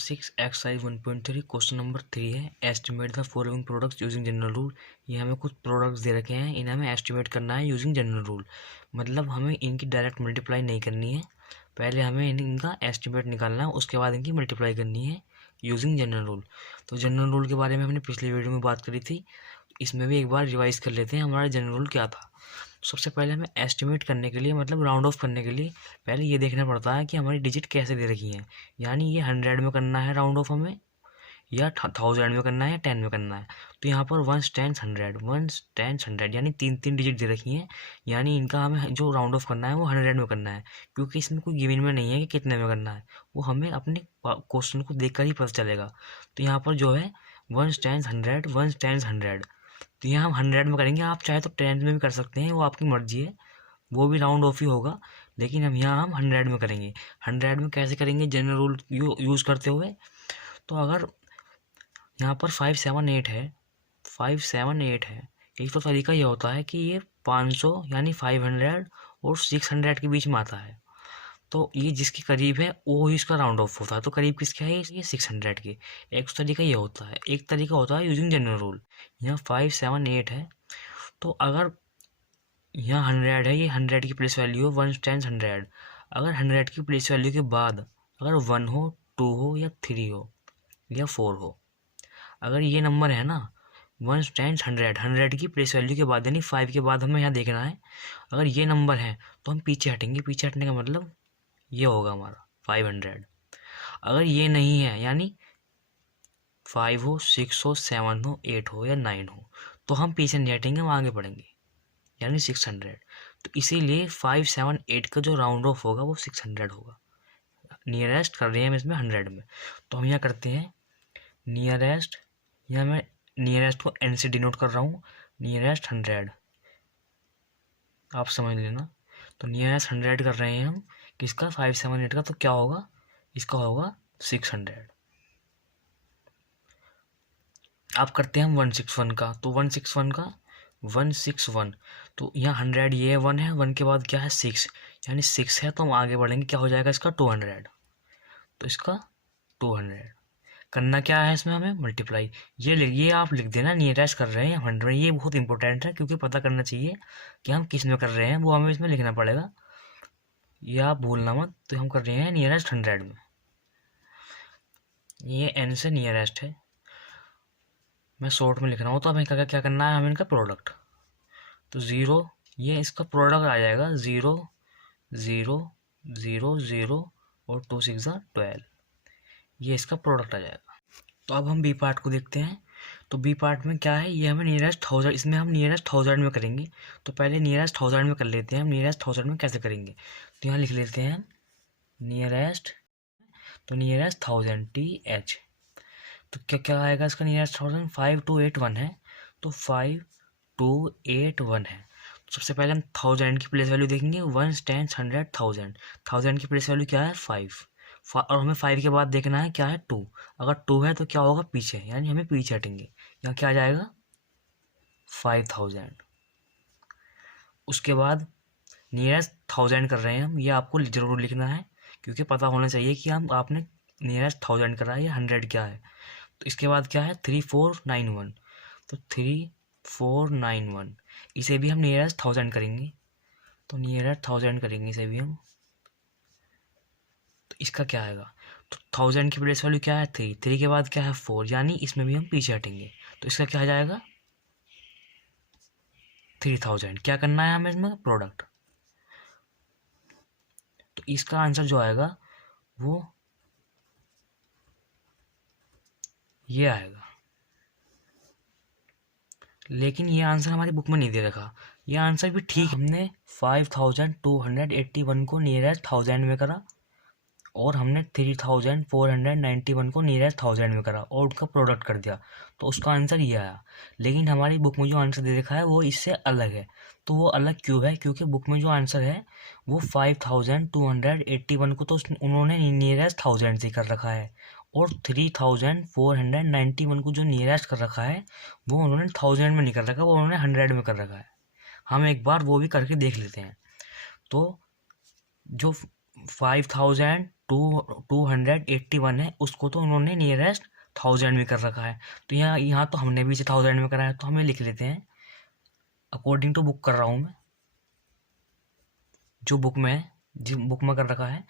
6 exercise 1.3 question number 3 है। Estimate the following products using general rule. ये हमें कुछ प्रोडक्ट्स दे रखे हैं, इन्हें हमें एस्टिमेट करना है यूजिंग जनरल रूल। मतलब हमें इनकी डायरेक्ट मल्टीप्लाई नहीं करनी है, पहले हमें इनका एस्टिमेट निकालना है, उसके बाद इनकी मल्टीप्लाई करनी है यूजिंग जनरल रूल। तो जनरल रूल के बारे में हमने पिछली वीडियो में बात करी थी, इसमें भी एक बार रिवाइज कर लेते हैं हमारा जनरल रूल क्या था। सबसे पहले हमें एस्टिमेट करने के लिए, मतलब राउंड ऑफ करने के लिए, पहले ये देखना पड़ता है कि हमारी डिजिट कैसे दे रखी हैं। यानी ये 100 में करना है राउंड ऑफ हमें, या 1000 में करना है, या 10 में करना है। तो यहाँ पर 1 10 100 1 10 100 यानी तीन डिजिट दे रखी हैं। यानी इनका हमें जो राउंड ऑफ करना है वो 100 में करना है, क्योंकि इसमें कोई गिवन में नहीं है कि कितने में करना है, वो हमें अपने क्वेश्चन को देख कर ही पता चलेगा। तो यहाँ पर जो है 1 10 100 1 10 100, तो यहाँ हम 100 में करेंगे। आप चाहे तो 10 में भी कर सकते हैं, वो आपकी मर्जी है, वो भी राउंड ऑफ ही होगा, लेकिन हम 100 में करेंगे। 100 में कैसे करेंगे जनरल रूल यूज़ करते हुए। तो अगर यहाँ पर 5 7 8 है, 5 7 8 है, एक तो तरीका ये होता है कि ये 500 यानी 500 और 600 के बीच में आता है। तो ये जिसके करीब है वो ही इसका राउंड ऑफ होता है। तो करीब किसके है, ये 600 के। एक तरीका ये होता है, एक तरीका होता है यूजिंग जनरल रूल। यहाँ 5 7 8 है, तो अगर यहाँ 100 है, ये 100 की प्लेस वैल्यू है 1 10 100। अगर 100 की प्लेस वैल्यू के बाद अगर 1 हो, 2 हो, या 3 हो, या 4 हो, अगर ये नंबर है ना 1 10 100 की प्लेस वैल्यू के बाद, यानी 5 के बाद हमें यहाँ देखना है, अगर ये नंबर है तो हम पीछे हटेंगे। पीछे हटने का मतलब ये होगा हमारा 500। अगर ये नहीं है, यानी 5 हो, 6 हो, 7 हो, 8 हो, या 9 हो, तो हम पीछे नहीं हटेंगे, हम आगे बढ़ेंगे, यानी 600। तो इसीलिए 5 7 8 का जो राउंड ऑफ होगा वो 600 होगा। नियरेस्ट कर रहे हैं हम इसमें 100 में, तो हम यहाँ करते हैं नियरेस्ट। यहाँ मैं नियरेस्ट को n से डिनोट कर रहा हूँ, नियरेस्ट 100, आप समझ लेना। तो नियरेस्ट 100 कर रहे हैं हम किसका, 5 7 8 का, तो क्या होगा, इसका होगा 600। आप करते हैं हम 161 का, तो 161 का 161, तो यहाँ 100 ये 1 है, 1 के बाद क्या है 6, यानी 6 है, तो हम आगे बढ़ेंगे, क्या हो जाएगा इसका 200। तो इसका 200 करना क्या है इसमें हमें मल्टीप्लाई। ये आप लिख देना नियरेस्ट कर रहे हैं 100, ये बहुत इंपॉर्टेंट है, क्योंकि पता करना चाहिए कि हम किस में कर रहे हैं, वो हमें इसमें लिखना पड़ेगा, ये आप भूलना मत। तो हम कर रहे हैं नियरेस्ट 100 में, ये n से नियरेस्ट है, मैं शॉर्ट में लिख रहा हूँ। तो हमें क्या करना है, हमें इनका प्रोडक्ट, तो 0, ये इसका प्रोडक्ट आ जाएगा 0 0 0 0 और 2 6 12, ये इसका प्रोडक्ट आ जाएगा। तो अब हम बी पार्ट को देखते हैं। तो बी पार्ट में क्या है, ये हमें नियरेस्ट 1000, इसमें हम नियरेस्ट 1000 में करेंगे। तो पहले नियरेस्ट 1000 में कर लेते हैं हम। नियरेस्ट 1000 में कैसे करेंगे, तो यहाँ लिख लेते हैं नियरेस्ट, तो नियरेस्ट 1000 TH। तो क्या क्या आएगा इसका नियरेस्ट 1000, 5 2 8 1 है, तो 5 2 8 1 है। तो सबसे पहले हम 1000 की प्लेस वैल्यू देखेंगे, 1 10 100 1000। 1000 की प्लेस वैल्यू क्या है 5, और हमें 5 के बाद देखना है क्या है 2। अगर 2 है तो क्या होगा पीछे, यानी हमें पीछे हटेंगे, यहाँ क्या आ जाएगा 5000। उसके बाद नियरेस्ट 1000 कर रहे हैं हम, ये आपको ज़रूर लिखना है, क्योंकि पता होना चाहिए कि हम आपने नियरेस्ट 1000 करा है या 100 क्या है। तो इसके बाद क्या है 3491, तो 3491, इसे भी हम नियरेस्ट 1000 करेंगे। तो नियरेस्ट 1000 करेंगे इसे भी हम, तो इसका क्या आएगा, तो 1000 की प्लेस वैल्यू क्या है 3, 3 के बाद क्या है 4, यानी इसमें भी हम पीछे हटेंगे। तो इसका क्या आ जाएगा 3000। क्या करना है हमें इसमें प्रोडक्ट, तो इसका आंसर जो आएगा वो ये आएगा। लेकिन ये आंसर हमारी बुक में नहीं दे रखा। ये आंसर भी ठीक, हमने 5281 को नियरेस्ट 1000 में करा, और हमने 3491 को नियरेस्ट 1000 में करा, और उनका प्रोडक्ट कर दिया, तो उसका आंसर ये आया। लेकिन हमारी बुक में जो आंसर दे रखा है वो इससे अलग है। तो वो अलग क्यों है, क्योंकि बुक में जो आंसर है वो 5281 को तो उन्होंने नियरेस्ट 1000 से कर रखा है, और 3491 को जो नियरेस्ट कर रखा है वो उन्होंने 1000 में नहीं कर रखा, वो उन्होंने 100 में कर रखा है। हम एक बार वो भी करके देख लेते हैं। तो जो 281 है, उसको तो उन्होंने नियरेस्ट 1000 में कर रखा है। तो यहाँ तो हमने भी इसे 1000 में करा है, तो हमें लिख लेते हैं अकॉर्डिंग टू बुक कर रहा हूँ मैं, जो बुक में है, जिस बुक में कर रखा है।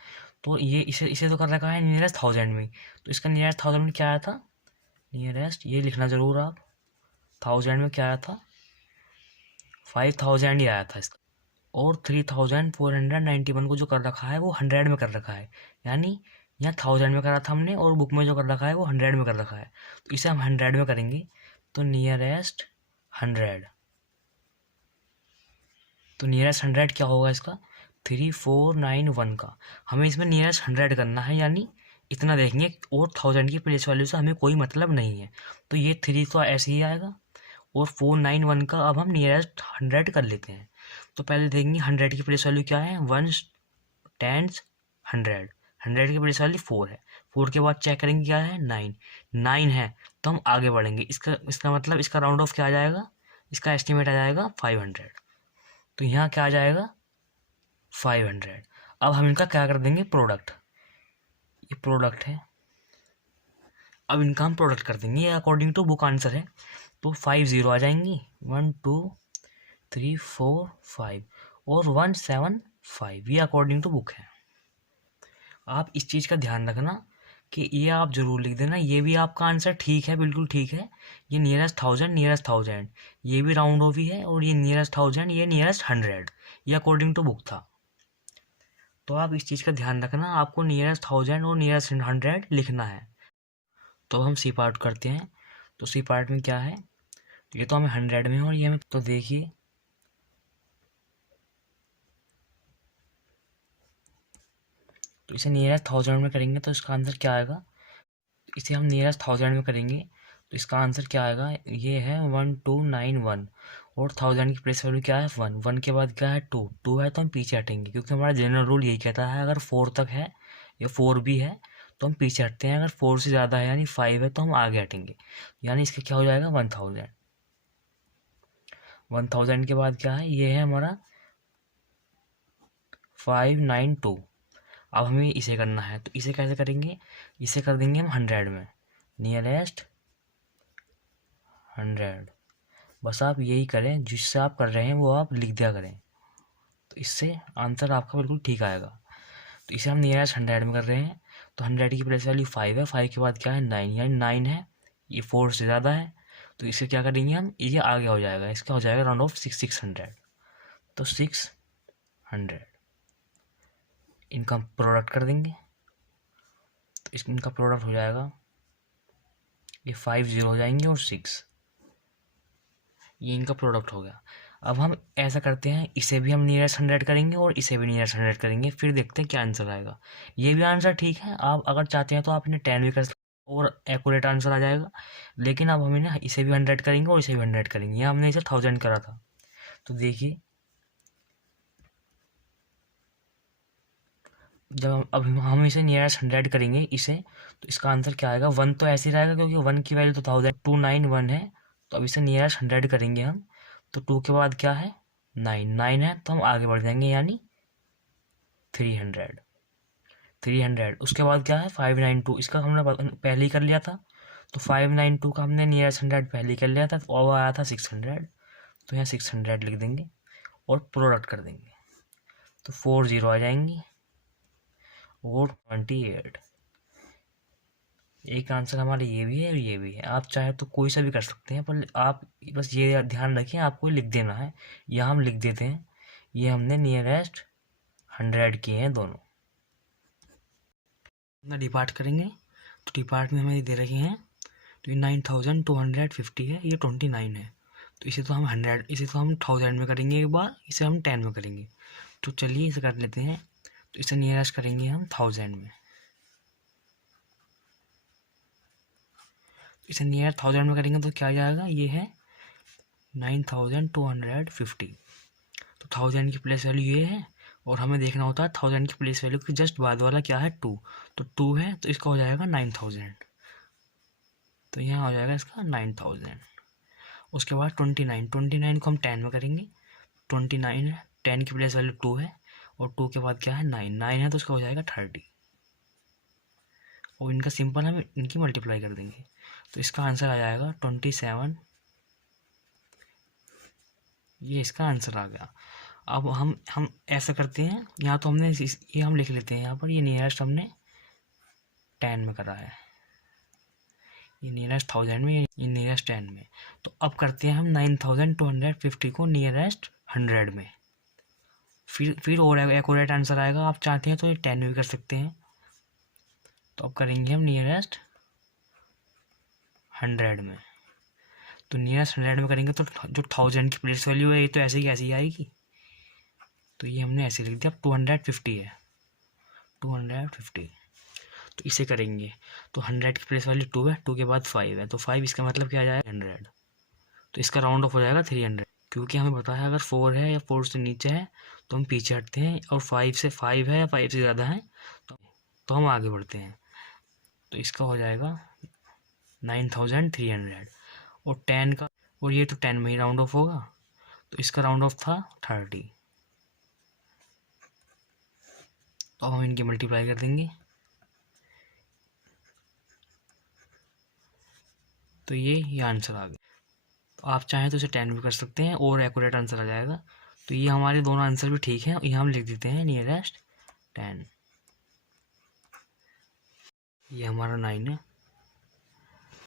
तो ये इसे इसे तो कर रखा है नियरेस्ट 1000 में। तो इसका नियरेस्ट 1000 में क्या आया था, नियरेस्ट ये लिखना ज़रूर आप, 1000 में क्या आया था, 5000 ही आया था इसका। और 3491 को जो कर रखा है वो 100 में कर रखा है, यानी यहाँ 1000 में करा था हमने और बुक में जो कर रखा है वो 100 में कर रखा है। तो इसे हम 100 में करेंगे, तो नियरेस्ट 100, तो नियरेस्ट 100 क्या होगा इसका, 3491 का। हमें इसमें नियरेस्ट 100 करना है, यानी इतना देखेंगे, और 1000 की प्लेस वैल्यू से हमें कोई मतलब नहीं है। तो ये 3 तो ऐसे ही आएगा, और 491 का अब हम नियरेस्ट 100 कर लेते हैं। तो पहले देखेंगे 100 की प्लेस वैल्यू क्या है, 1 टेंस 100, 100 की प्लेस वैल्यू 4 है। 4 के बाद चेक करेंगे क्या है, 9, 9 है, तो हम आगे बढ़ेंगे। इसका मतलब इसका राउंड ऑफ क्या आ जाएगा, इसका एस्टिमेट आ जाएगा 500। तो यहाँ क्या आ जाएगा 500। अब हम इनका क्या कर देंगे, प्रोडक्ट, ये प्रोडक्ट है, अब इनका हम प्रोडक्ट कर देंगे, ये अकॉर्डिंग टू बुक आंसर है। तो 5 0 आ जाएंगी, 1 2 3 4 5 और 175, ये अकॉर्डिंग टू बुक है। आप इस चीज़ का ध्यान रखना कि ये आप ज़रूर लिख देना, ये भी आपका आंसर ठीक है, बिल्कुल ठीक है। ये नियरेस्ट 1000, नियरेस्ट 1000, ये भी राउंड ऑफ ही है, और ये नियरेस्ट 1000, ये नियरेस्ट 100, ये अकॉर्डिंग टू बुक था। तो आप इस चीज़ का ध्यान रखना, आपको नियरेस्ट 1000 और नियरेस्ट 100 लिखना है। तो हम सी पार्ट करते हैं। तो सी पार्ट में क्या है, ये तो हमें 100 में है, और ये हमें, तो देखिए तो इसे नियरेस्ट 1000 में करेंगे तो इसका आंसर क्या आएगा, इसे हम नियरेस्ट 1000 में करेंगे तो इसका आंसर क्या आएगा, ये है 1291, और 1000 की प्लेस वैल्यू क्या है 1, 1 के बाद क्या है 2, 2 है तो हम पीछे हटेंगे, क्योंकि हमारा जनरल रूल यही कहता है अगर 4 तक है या 4 भी है तो हम पीछे हटते हैं, अगर 4 से ज़्यादा है यानी 5 है तो हम आगे हटेंगे। यानी इसका क्या हो जाएगा 1000, 1000 के बाद क्या है, ये है हमारा 592। अब हमें इसे करना है, तो इसे कैसे करेंगे, इसे कर देंगे हम 100 में, नियरेस्ट 100। बस आप यही करें, जिससे आप कर रहे हैं वो आप लिख दिया करें, तो इससे आंसर आपका बिल्कुल ठीक आएगा। तो इसे हम नियरेस्ट 100 में कर रहे हैं, तो 100 की प्लेस वैल्यू 5 है, 5 के बाद क्या है 9, यानी 9 है, ये 4 से ज़्यादा है, तो इसे क्या करेंगे हम, ये आगे हो जाएगा, इसका हो जाएगा राउंड ऑफ 600। तो 600 इनका प्रोडक्ट कर देंगे, तो इनका प्रोडक्ट हो जाएगा, ये 5 0 हो जाएंगे और 6, ये इनका प्रोडक्ट हो गया। अब हम ऐसा करते हैं, इसे भी हम नियरेस्ट 100 करेंगे और इसे भी नियरेस्ट 100 करेंगे, फिर देखते हैं क्या आंसर आएगा। ये भी आंसर ठीक है, आप अगर चाहते हैं तो आप इन्हें 10 भी कर सकते हैं और एक्यूरेट आंसर आ जाएगा। लेकिन अब हम इन्हें इसे भी 100 करेंगे और इसे भी 100 करेंगे, यहाँ हमने इसे 1000 करा था। तो देखिए जब अब हम इसे नियरेस्ट 100 करेंगे इसे, तो इसका आंसर क्या आएगा, 1 तो ऐसे ही रहेगा क्योंकि 1 की वैल्यू तो 291 है। तो अब इसे नियरेस्ट 100 करेंगे हम, तो 2 के बाद क्या है 9, 9 है तो हम आगे बढ़ जाएंगे, यानी 300, 300। उसके बाद क्या है 592, इसका हमने पहले ही कर लिया था, तो 592 का हमने नियरेस्ट 100 पहले ही कर लिया था, तो अब आया था 600, तो यहाँ 600 लिख देंगे और प्रोडक्ट कर देंगे, तो 4 0 आ जाएंगी और 28। एक आंसर हमारा ये भी है और ये भी है, आप चाहे तो कोई सा भी कर सकते हैं, पर आप बस ये ध्यान रखिए आपको लिख देना है, या हम लिख देते हैं, ये हमने नियरेस्ट 100 किए हैं दोनों। अपना डिपार्ट करेंगे, तो डिपार्ट में हमें दे रखे हैं, तो ये 9250 है, ये 29 है, तो इसे तो हम 100, इसे तो हम 1000 में करेंगे एक बार, इसे हम 10 में करेंगे। तो चलिए इसे कर लेते हैं, तो इसे नियरेस्ट करेंगे हम 1000 में, इसे नियर 1000 में करेंगे तो क्या आ जाएगा, ये है 9250। तो 1000 की प्लेस वैल्यू ये है, और हमें देखना होता है 1000 की प्लेस वैल्यू के जस्ट बाद वाला क्या है 2, तो 2 है तो इसका हो जाएगा 9000, तो यहाँ हो जाएगा इसका 9000। उसके बाद 29, 29 को हम 10 में करेंगे, 29 है, 10 की प्लेस वैल्यू 2 है, और 2 के बाद क्या है 9, 9 है तो इसका हो जाएगा 30। और इनका सिंपल हम इनकी मल्टीप्लाई कर देंगे, तो इसका आंसर आ जाएगा 27। ये इसका आंसर आ गया। अब हम ऐसा करते हैं, यहाँ तो हमने ये हम लिख लेते हैं यहाँ पर, ये नियरेस्ट हमने 10 में करा है, ये नियरेस्ट 1000 में, ये नियरेस्ट 10 में। तो अब करते हैं हम 9250 को नियरेस्ट 100 में, फिर और एक्यूरेट आंसर आएगा। आप चाहते हैं तो ये 10 में भी कर सकते हैं। तो अब करेंगे हम नियरेस्ट 100 में। तो नियरेस्ट 100 में करेंगे तो जो 1000 की प्लेस वैल्यू है ये तो ऐसे ही ऐसी आएगी, तो ये हमने ऐसे लिख दिया। 250 है, 250। तो इसे करेंगे तो 100 की प्लेस वैल्यू 2 है, 2 के बाद 5 है, तो 5 इसका मतलब क्या आ जाएगा 100। तो इसका राउंड ऑफ हो जाएगा 300, क्योंकि हमें पता है अगर 4 है या 4 से नीचे है तो हम पीछे हटते हैं, और 5 है या 5 से ज़्यादा है तो हम आगे बढ़ते हैं। तो इसका हो जाएगा 9300, और 10 का, और ये तो 10 में ही राउंड ऑफ होगा, तो इसका राउंड ऑफ था 30। तो अब हम इनकी मल्टीप्लाई कर देंगे, तो ये आंसर आ गया। तो आप चाहें तो इसे 10 भी कर सकते हैं और एक्यूरेट आंसर आ जाएगा। तो ये हमारे दोनों आंसर भी ठीक हैं, ये हम लिख देते हैं नियरेस्ट 10। ये हमारा 9 है।